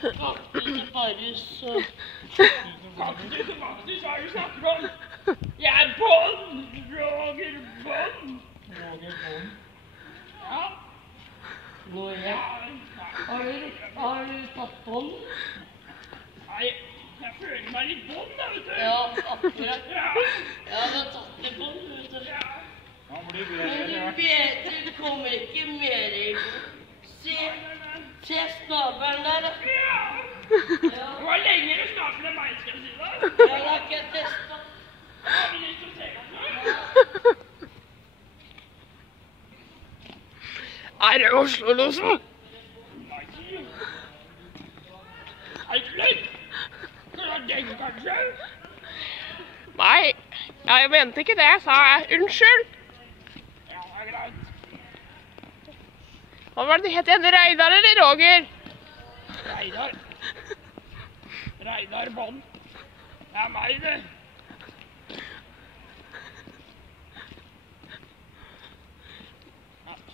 Kaktus og Barus og... Kaktus, hva er det du snakker om? Jeg er Bond! Roger Bond! Roger Bond? Ja. Har du tatt bånd? Nei, jeg føler meg litt Bond da, vet du. Ja, akkurat. Ja. Ja, du har tatt det bånd, vet du. Ja. Han blir Men du kommer ikke mer i bånd. Se snabelen der, da. Ja. Ja. Det var lengre snabel enn meg, skal jeg si da. Ja, det har ikke jeg testet. Har du lyst til å se kanskje? Er det Oslo-losen? Nei. Er det kløtt? Skal du ha den kanskje? Nei, jeg mente ikke det jeg sa. Unnskyld. Ja, det er greit. Hva var det det het igjen? Reidar eller Roger? Reidar. Reidar Bond. Det er meg, det.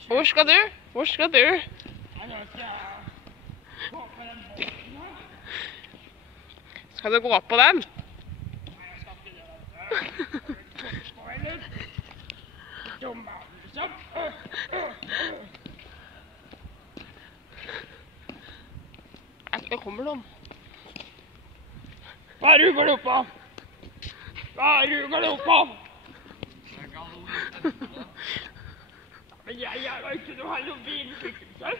Hvor skal du? Hvor skal du? Nei, nå skal jeg gå på den båten her. Skal du gå på den? Nei, jeg skal ikke det, vet du. Gå heller. Dumme, liksom. Det kommer noen. Hva er du går opp på? Hva er du går opp på? Men jeg er da ikke noe halloween-skikkelse. Jeg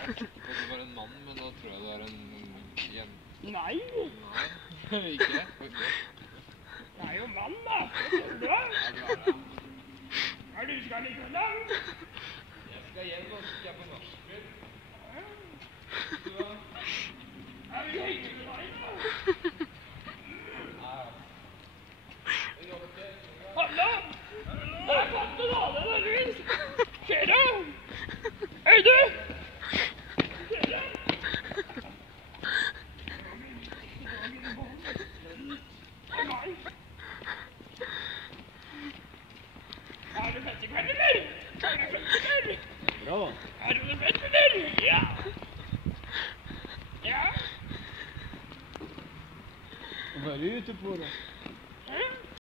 er sikker på at du var en mann, men nå tror jeg du er en jente. Nei. Nei, ikke det? Jeg er jo mann, da. Hva tror du? Ja, du er det. Hva er det du skal like langt? Jeg skal hjem og skal på nachspiel. Er vi høyere med deg, da? Hallo? Der fant du Dale, da, Luis. Ser du? Hei, du? Ser du? Nei. Er du fett i kveld, eller? Er du fett i kveld? Bra. Er du fett, eller? Ja. Ja. Hva er du ute på, da?